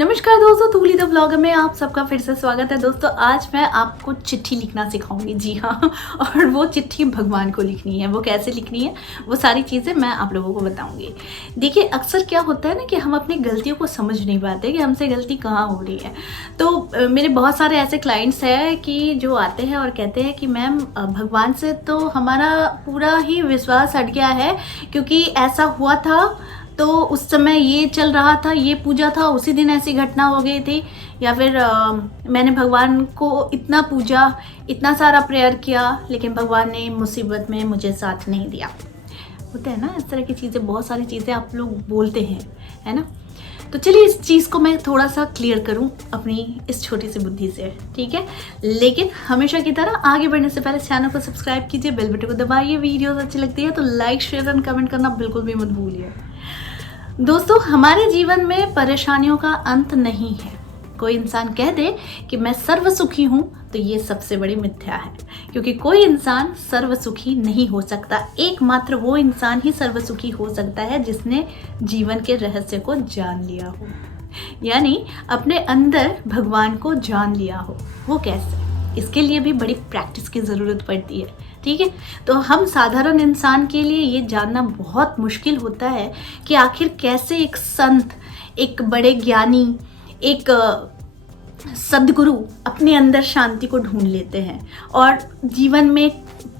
नमस्कार दोस्तों, थूली the blogger में आप सबका फिर से स्वागत है। दोस्तों आज मैं आपको चिट्ठी लिखना सिखाऊंगी। जी हाँ, और वो चिट्ठी भगवान को लिखनी है। वो कैसे लिखनी है, वो सारी चीज़ें मैं आप लोगों को बताऊंगी। देखिए, अक्सर क्या होता है ना कि हम अपनी गलतियों को समझ नहीं पाते कि हमसे गलती कहाँ हो रही है। तो मेरे बहुत सारे ऐसे क्लाइंट्स हैं कि जो आते हैं और कहते हैं कि मैम भगवान से तो हमारा पूरा ही विश्वास हट गया है, क्योंकि ऐसा हुआ था तो उस समय ये चल रहा था, ये पूजा था, उसी दिन ऐसी घटना हो गई थी, या फिर मैंने भगवान को इतना पूजा, इतना सारा प्रेयर किया, लेकिन भगवान ने मुसीबत में मुझे साथ नहीं दिया। होता है ना इस तरह की चीज़ें, बहुत सारी चीज़ें आप लोग बोलते हैं, है ना। तो चलिए इस चीज़ को मैं थोड़ा सा क्लियर करूं अपनी इस छोटी सी बुद्धि से, ठीक है। लेकिन हमेशा की तरह आगे बढ़ने से पहले चैनल को सब्सक्राइब कीजिए, बेल बटन को दबाइए। वीडियोस अच्छी लगती है तो लाइक, शेयर एंड कमेंट करना बिल्कुल भी मत भूलिए। दोस्तों, हमारे जीवन में परेशानियों का अंत नहीं है। कोई इंसान कह दे कि मैं सर्व सुखी हूं तो ये सबसे बड़ी मिथ्या है, क्योंकि कोई इंसान सर्व सुखी नहीं हो सकता। एकमात्र वो इंसान ही सर्व सुखी हो सकता है जिसने जीवन के रहस्य को जान लिया हो, यानी अपने अंदर भगवान को जान लिया हो। वो कैसे? इसके लिए भी बड़ी प्रैक्टिस की ज़रूरत पड़ती है, ठीक है। तो हम साधारण इंसान के लिए ये जानना बहुत मुश्किल होता है कि आखिर कैसे एक संत, एक बड़े ज्ञानी, एक सद्गुरु अपने अंदर शांति को ढूंढ लेते हैं और जीवन में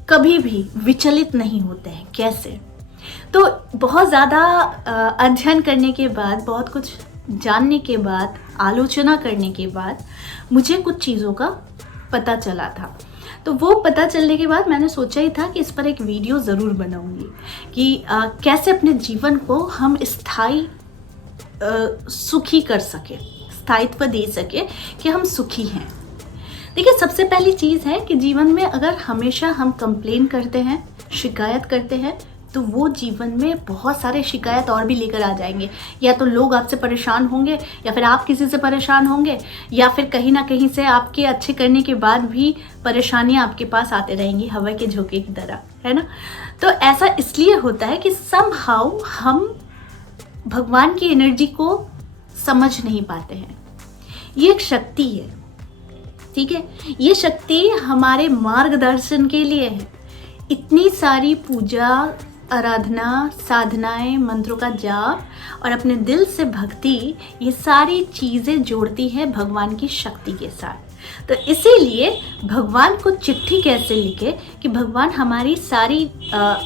कभी भी विचलित नहीं होते हैं। कैसे? तो बहुत ज़्यादा अध्ययन करने के बाद, बहुत कुछ जानने के बाद, आलोचना करने के बाद मुझे कुछ चीज़ों का पता चला था। तो वो पता चलने के बाद मैंने सोचा ही था कि इस पर एक वीडियो ज़रूर बनाऊंगी कि कैसे अपने जीवन को हम स्थायी सुखी कर सके, स्थायित्व दे सके कि हम सुखी हैं। देखिए, सबसे पहली चीज़ है कि जीवन में अगर हमेशा हम कंप्लेन करते हैं, शिकायत करते हैं, तो वो जीवन में बहुत सारे शिकायत और भी लेकर आ जाएंगे। या तो लोग आपसे परेशान होंगे, या फिर आप किसी से परेशान होंगे, या फिर कहीं ना कहीं से आपके अच्छे करने के बाद भी परेशानियां आपके पास आते रहेंगी, हवा के झोंके की तरह, है ना। तो ऐसा इसलिए होता है कि समहाउ हम भगवान की एनर्जी को समझ नहीं पाते हैं। ये एक शक्ति है, ठीक है। ये शक्ति हमारे मार्गदर्शन के लिए है। इतनी सारी पूजा, आराधना, साधनाएं, मंत्रों का जाप और अपने दिल से भक्ति, ये सारी चीज़ें जोड़ती है भगवान की शक्ति के साथ। तो इसीलिए भगवान को चिट्ठी कैसे लिखे कि भगवान हमारी सारी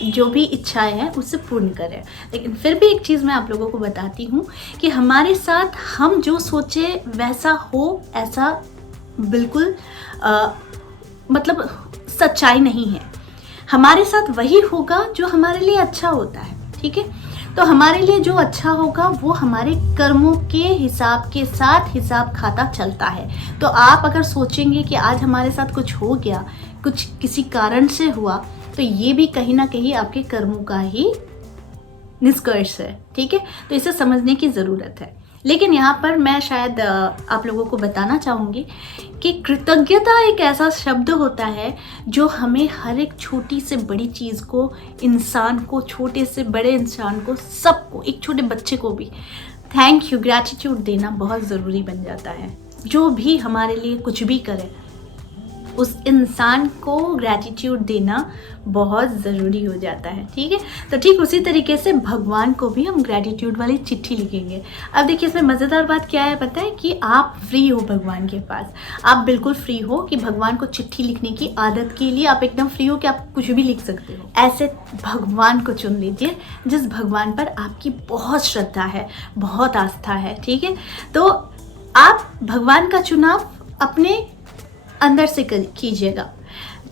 जो भी इच्छाएं हैं उसे पूर्ण करें। लेकिन फिर भी एक चीज़ मैं आप लोगों को बताती हूँ कि हमारे साथ हम जो सोचे वैसा हो, ऐसा बिल्कुल मतलब सच्चाई नहीं है। हमारे साथ वही होगा जो हमारे लिए अच्छा होता है, ठीक है। तो हमारे लिए जो अच्छा होगा वो हमारे कर्मों के हिसाब के साथ हिसाब खाता चलता है। तो आप अगर सोचेंगे कि आज हमारे साथ कुछ हो गया, कुछ किसी कारण से हुआ, तो ये भी कहीं ना कहीं आपके कर्मों का ही निष्कर्ष है, ठीक है। तो इसे समझने की ज़रूरत है। लेकिन यहाँ पर मैं शायद आप लोगों को बताना चाहूँगी कि कृतज्ञता एक ऐसा शब्द होता है जो हमें हर एक छोटी से बड़ी चीज़ को, इंसान को, छोटे से बड़े इंसान को, सबको, एक छोटे बच्चे को भी थैंक यू, ग्रैटिट्यूड देना बहुत ज़रूरी बन जाता है। जो भी हमारे लिए कुछ भी करे, उस इंसान को ग्रैटिट्यूड देना बहुत ज़रूरी हो जाता है, ठीक है। तो ठीक उसी तरीके से भगवान को भी हम ग्रैटिट्यूड वाली चिट्ठी लिखेंगे। अब देखिए, इसमें मज़ेदार बात क्या है पता है, कि आप फ्री हो भगवान के पास। आप बिल्कुल फ्री हो कि भगवान को चिट्ठी लिखने की आदत के लिए आप एकदम फ्री हो कि आप कुछ भी लिख सकते हो। ऐसे भगवान को चुन लीजिए जिस भगवान पर आपकी बहुत श्रद्धा है, बहुत आस्था है, ठीक है। तो आप भगवान का चुनाव अपने अंदर से कीजिएगा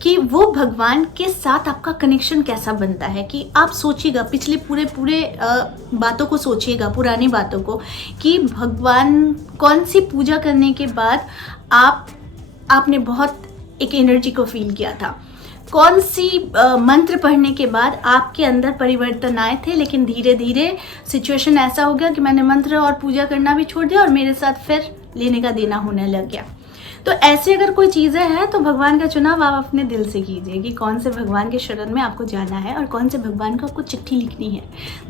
कि वो भगवान के साथ आपका कनेक्शन कैसा बनता है। कि आप सोचिएगा, पिछले पूरे बातों को सोचिएगा, पुरानी बातों को, कि भगवान कौन सी पूजा करने के बाद आपने बहुत एक एनर्जी को फील किया था, कौन सी मंत्र पढ़ने के बाद आपके अंदर परिवर्तन आए थे, लेकिन धीरे धीरे सिचुएशन ऐसा हो गया कि मैंने मंत्र और पूजा करना भी छोड़ दिया और मेरे साथ फिर लेने का देना होने लग गया। तो ऐसे अगर कोई चीज़ें हैं तो भगवान का चुनाव आप अपने दिल से कीजिए कि कौन से भगवान के शरण में आपको जाना है और कौन से भगवान को आपको चिट्ठी लिखनी है।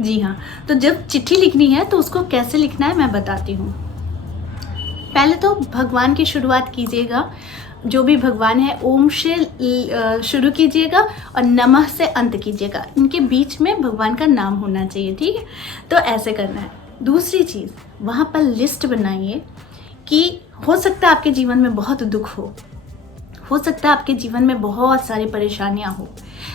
जी हाँ, तो जब चिट्ठी लिखनी है तो उसको कैसे लिखना है मैं बताती हूँ। पहले तो भगवान की शुरुआत कीजिएगा, जो भी भगवान है ओम से शुरू कीजिएगा और नमः से अंत कीजिएगा। इनके बीच में भगवान का नाम होना चाहिए, ठीक है। तो ऐसे करना है। दूसरी चीज़, वहाँ पर लिस्ट बनाइए कि हो सकता है आपके जीवन में बहुत दुख हो सकता है आपके जीवन में बहुत सारी परेशानियां हो,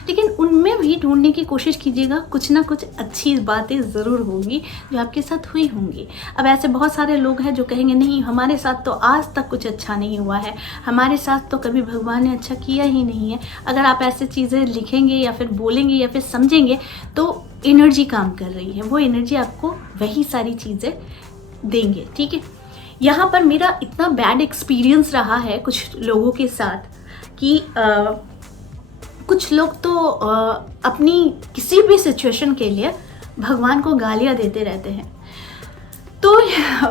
लेकिन उनमें भी ढूंढने की कोशिश कीजिएगा, कुछ ना कुछ अच्छी बातें ज़रूर होंगी जो आपके साथ हुई होंगी। अब ऐसे बहुत सारे लोग हैं जो कहेंगे नहीं, हमारे साथ तो आज तक कुछ अच्छा नहीं हुआ है, हमारे साथ तो कभी भगवान ने अच्छा किया ही नहीं है। अगर आप ऐसे चीज़ें लिखेंगे या फिर बोलेंगे या फिर समझेंगे तो एनर्जी काम कर रही है, वो एनर्जी आपको वही सारी चीज़ें देंगे, ठीक है। यहाँ पर मेरा इतना बैड एक्सपीरियंस रहा है कुछ लोगों के साथ कि कुछ लोग तो अपनी किसी भी सिचुएशन के लिए भगवान को गालियाँ देते रहते हैं। तो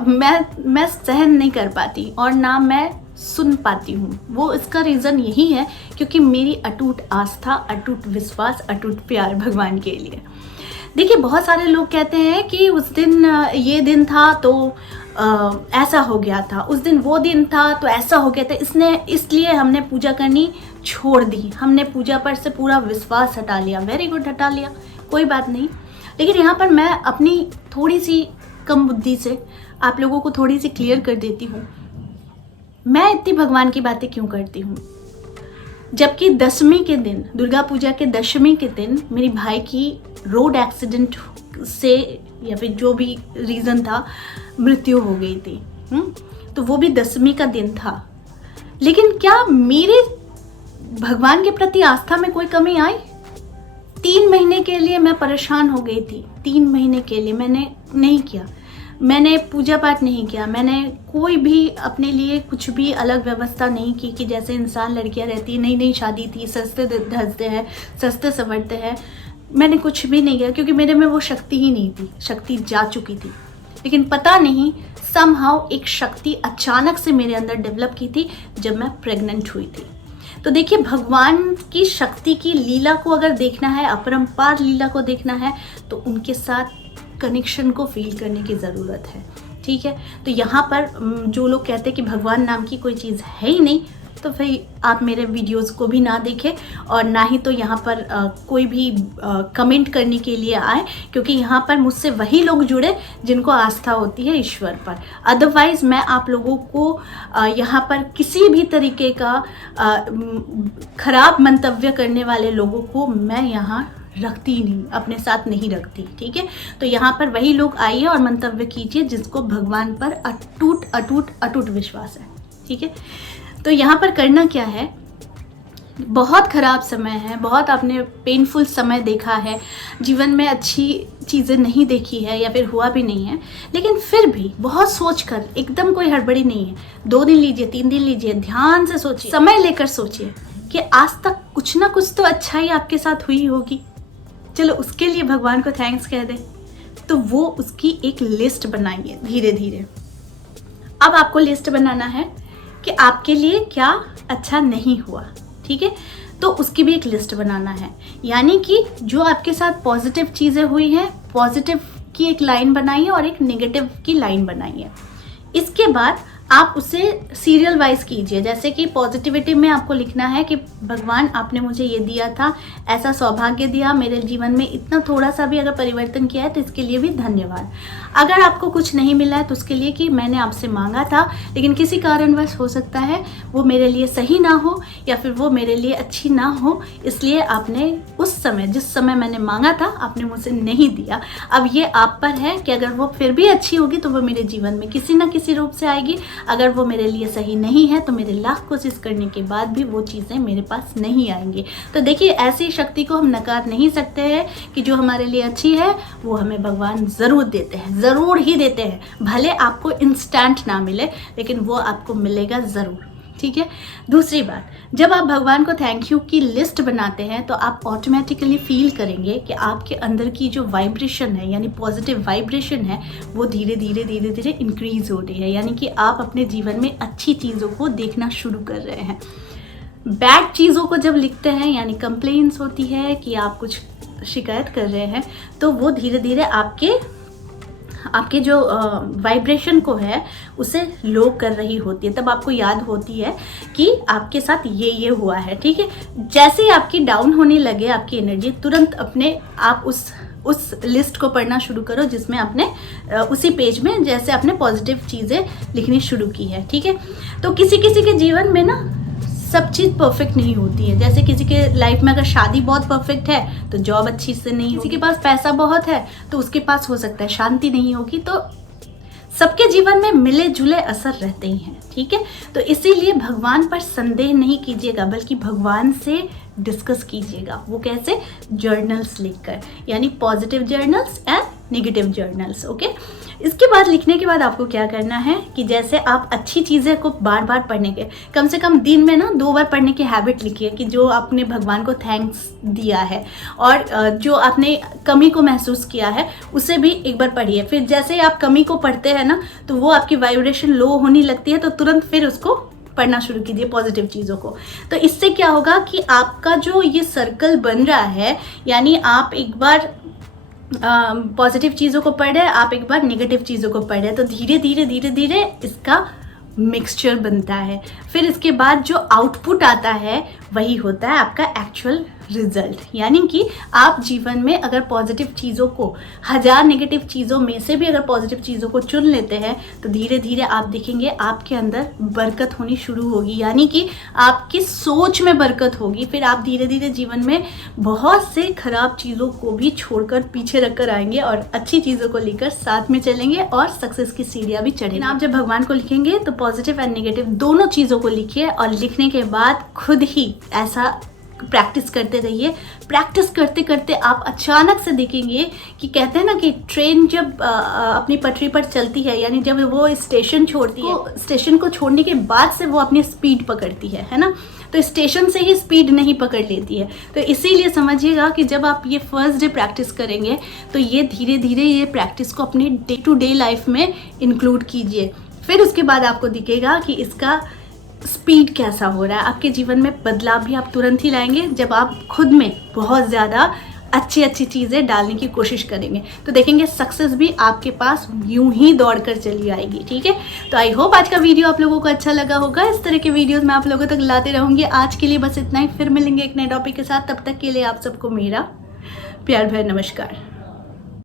मैं सहन नहीं कर पाती और ना मैं सुन पाती हूँ। वो इसका रीज़न यही है क्योंकि मेरी अटूट आस्था, अटूट विश्वास, अटूट प्यार भगवान के लिए। देखिए, बहुत सारे लोग कहते हैं कि उस दिन ये दिन था तो ऐसा हो गया था, उस दिन वो दिन था तो ऐसा हो गया था, इसलिए हमने पूजा करनी छोड़ दी, हमने पूजा पर से पूरा विश्वास हटा लिया। वेरी गुड, हटा लिया, कोई बात नहीं। लेकिन यहाँ पर मैं अपनी थोड़ी सी कम बुद्धि से आप लोगों को थोड़ी सी क्लियर कर देती हूँ, मैं इतनी भगवान की बातें क्यों करती हूँ। जबकि दशमी के दिन, दुर्गा पूजा के दशमी के दिन मेरी भाई की रोड एक्सीडेंट से या फिर जो भी रीज़न था मृत्यु हो गई थी। तो वो भी दशमी का दिन था। लेकिन क्या मेरे भगवान के प्रति आस्था में कोई कमी आई? 3 महीने के लिए मैं परेशान हो गई थी। 3 महीने के लिए मैंने नहीं किया, मैंने पूजा पाठ नहीं किया, मैंने कोई भी अपने लिए कुछ भी अलग व्यवस्था नहीं की कि जैसे इंसान लड़कियां रहती है, नई नई शादी थी, सस्ते धजते हैं, सस्ते संवरते हैं। मैंने कुछ भी नहीं किया क्योंकि मेरे में वो शक्ति ही नहीं थी, शक्ति जा चुकी थी। लेकिन पता नहीं समहाउ एक शक्ति अचानक से मेरे अंदर डेवलप की थी जब मैं प्रेग्नेंट हुई थी। तो देखिए, भगवान की शक्ति की लीला को अगर देखना है, अपरंपार लीला को देखना है, तो उनके साथ कनेक्शन को फील करने की ज़रूरत है, ठीक है। तो यहाँ पर जो लोग कहते हैं कि भगवान नाम की कोई चीज़ है ही नहीं, तो फिर आप मेरे वीडियोस को भी ना देखें और ना ही तो यहाँ पर कोई भी कमेंट करने के लिए आए, क्योंकि यहाँ पर मुझसे वही लोग जुड़े जिनको आस्था होती है ईश्वर पर। अदरवाइज़ मैं आप लोगों को यहाँ पर किसी भी तरीके का खराब मंतव्य करने वाले लोगों को मैं यहाँ रखती ही नहीं, अपने साथ नहीं रखती, ठीक है। तो यहाँ पर वही लोग आइए और मंतव्य कीजिए जिसको भगवान पर अटूट अटूट अटूट विश्वास है, ठीक है। तो यहाँ पर करना क्या है, बहुत ख़राब समय है, बहुत आपने पेनफुल समय देखा है, जीवन में अच्छी चीज़ें नहीं देखी है या फिर हुआ भी नहीं है, लेकिन फिर भी बहुत सोच कर, एकदम कोई हड़बड़ी नहीं है, 2 दिन लीजिए, 3 दिन लीजिए, ध्यान से सोचिए, समय लेकर सोचिए कि आज तक कुछ ना कुछ तो अच्छाई आपके साथ हुई होगी। चलो उसके लिए भगवान को थैंक्स कह दें। तो वो उसकी एक लिस्ट बनाइए धीरे धीरे। अब आपको लिस्ट बनाना है कि आपके लिए क्या अच्छा नहीं हुआ, ठीक है। तो उसकी भी एक लिस्ट बनाना है, यानी कि जो आपके साथ पॉजिटिव चीज़ें हुई हैं, पॉजिटिव की एक लाइन बनाइए और एक नेगेटिव की लाइन बनाइए। इसके बाद आप उसे सीरियल वाइज कीजिए, जैसे कि पॉजिटिविटी में आपको लिखना है कि भगवान आपने मुझे ये दिया था, ऐसा सौभाग्य दिया, मेरे जीवन में इतना थोड़ा सा भी अगर परिवर्तन किया है तो इसके लिए भी धन्यवाद। अगर आपको कुछ नहीं मिला है तो उसके लिए कि मैंने आपसे मांगा था लेकिन किसी कारणवश हो सकता है वो मेरे लिए सही ना हो या फिर वो मेरे लिए अच्छी ना हो, इसलिए आपने उस समय, जिस समय मैंने मांगा था, आपने मुझे नहीं दिया। अब ये आप पर है कि अगर वो फिर भी अच्छी होगी तो वो मेरे जीवन में किसी ना किसी रूप से आएगी। अगर वो मेरे लिए सही नहीं है तो मेरे लाख कोशिश करने के बाद भी वो चीज़ें मेरे पास नहीं आएंगी। तो देखिए, ऐसी शक्ति को हम नकार नहीं सकते हैं कि जो हमारे लिए अच्छी है वो हमें भगवान ज़रूर देते हैं, ज़रूर ही देते हैं। भले आपको इंस्टेंट ना मिले लेकिन वो आपको मिलेगा ज़रूर, ठीक है। दूसरी बात, जब आप भगवान को थैंक यू की लिस्ट बनाते हैं तो आप ऑटोमेटिकली फील करेंगे कि आपके अंदर की जो वाइब्रेशन है, यानी पॉजिटिव वाइब्रेशन है, वो धीरे धीरे इंक्रीज हो रही है, यानी कि आप अपने जीवन में अच्छी चीज़ों को देखना शुरू कर रहे हैं। बैड चीज़ों को जब लिखते हैं, यानी कंप्लेंट्स होती है कि आप कुछ शिकायत कर रहे हैं, तो वो धीरे धीरे आपके आपके जो वाइब्रेशन को है उसे लो कर रही होती है, तब आपको याद होती है कि आपके साथ ये हुआ है, ठीक है। जैसे ही आपकी डाउन होने लगे आपकी एनर्जी, तुरंत अपने आप उस लिस्ट को पढ़ना शुरू करो जिसमें आपने उसी पेज में जैसे आपने पॉजिटिव चीज़ें लिखनी शुरू की है, ठीक है। तो किसी किसी के जीवन में ना सब चीज़ परफेक्ट नहीं होती है। जैसे किसी के लाइफ में अगर शादी बहुत परफेक्ट है तो जॉब अच्छी से नहीं, किसी के पास पैसा बहुत है तो उसके पास हो सकता है शांति नहीं होगी। तो सबके जीवन में मिले जुले असर रहते ही हैं, ठीक है। तो इसीलिए भगवान पर संदेह नहीं कीजिएगा, बल्कि भगवान से डिस्कस कीजिएगा। वो कैसे? जर्नल्स लिखकर, यानी positive journals and negative journals, okay. इसके बाद लिखने के बाद आपको क्या करना है कि जैसे आप अच्छी चीज़ें को बार बार पढ़ने के, कम से कम दिन में ना 2 बार पढ़ने की हैबिट लिखिए कि जो आपने भगवान को थैंक्स दिया है और जो आपने कमी को महसूस किया है उसे भी एक बार पढ़िए। फिर जैसे आप कमी को पढ़ते हैं ना तो वो आपकी वाइब्रेशन लो होने लगती है, तो तुरंत फिर उसको पढ़ना शुरू कीजिए पॉजिटिव चीज़ों को। तो इससे क्या होगा कि आपका जो ये सर्कल बन रहा है, यानी आप एक बार पॉजिटिव चीज़ों को पढ़ रहे हैं, आप एक बार नेगेटिव चीज़ों को पढ़ रहे हैं, तो धीरे धीरे इसका मिक्सचर बनता है। फिर इसके बाद जो आउटपुट आता है वही होता है आपका एक्चुअल रिजल्ट। यानी कि आप जीवन में अगर पॉजिटिव चीज़ों को 1000 नेगेटिव चीज़ों में से भी अगर पॉजिटिव चीज़ों को चुन लेते हैं तो धीरे धीरे आप देखेंगे आपके अंदर बरकत होनी शुरू होगी, यानी कि आपकी सोच में बरकत होगी। फिर आप धीरे धीरे जीवन में बहुत से खराब चीज़ों को भी छोड़कर पीछे रख कर आएंगे और अच्छी चीज़ों को लेकर साथ में चलेंगे और सक्सेस की सीढ़ियाँ भी चढ़ेंगे। आप जब भगवान को लिखेंगे तो पॉजिटिव एंड नेगेटिव दोनों चीज़ों को लिखिए और लिखने के बाद खुद ही ऐसा प्रैक्टिस करते रहिए। प्रैक्टिस करते करते आप अचानक से देखेंगे कि कहते हैं ना कि ट्रेन जब अपनी पटरी पर चलती है, यानी जब वो स्टेशन छोड़ती है, स्टेशन को छोड़ने के बाद से वो अपनी स्पीड पकड़ती है ना। तो स्टेशन से ही स्पीड नहीं पकड़ लेती है। तो इसीलिए समझिएगा कि जब आप ये फर्स्ट डे प्रैक्टिस करेंगे तो ये धीरे धीरे ये प्रैक्टिस को अपने डे टू डे लाइफ में इंक्लूड कीजिए। फिर उसके बाद आपको दिखेगा कि इसका स्पीड कैसा हो रहा है। आपके जीवन में बदलाव भी आप तुरंत ही लाएंगे जब आप खुद में बहुत ज़्यादा अच्छी चीज़ें डालने की कोशिश करेंगे। तो देखेंगे सक्सेस भी आपके पास यूं ही दौड़ कर चली आएगी, ठीक है। तो आई होप आज का वीडियो आप लोगों को अच्छा लगा होगा। इस तरह के वीडियोस मैं आप लोगों तक लाते रहूँगी। आज के लिए बस इतना ही, फिर मिलेंगे एक नए टॉपिक के साथ। तब तक के लिए आप सबको मेरा प्यार भरा नमस्कार।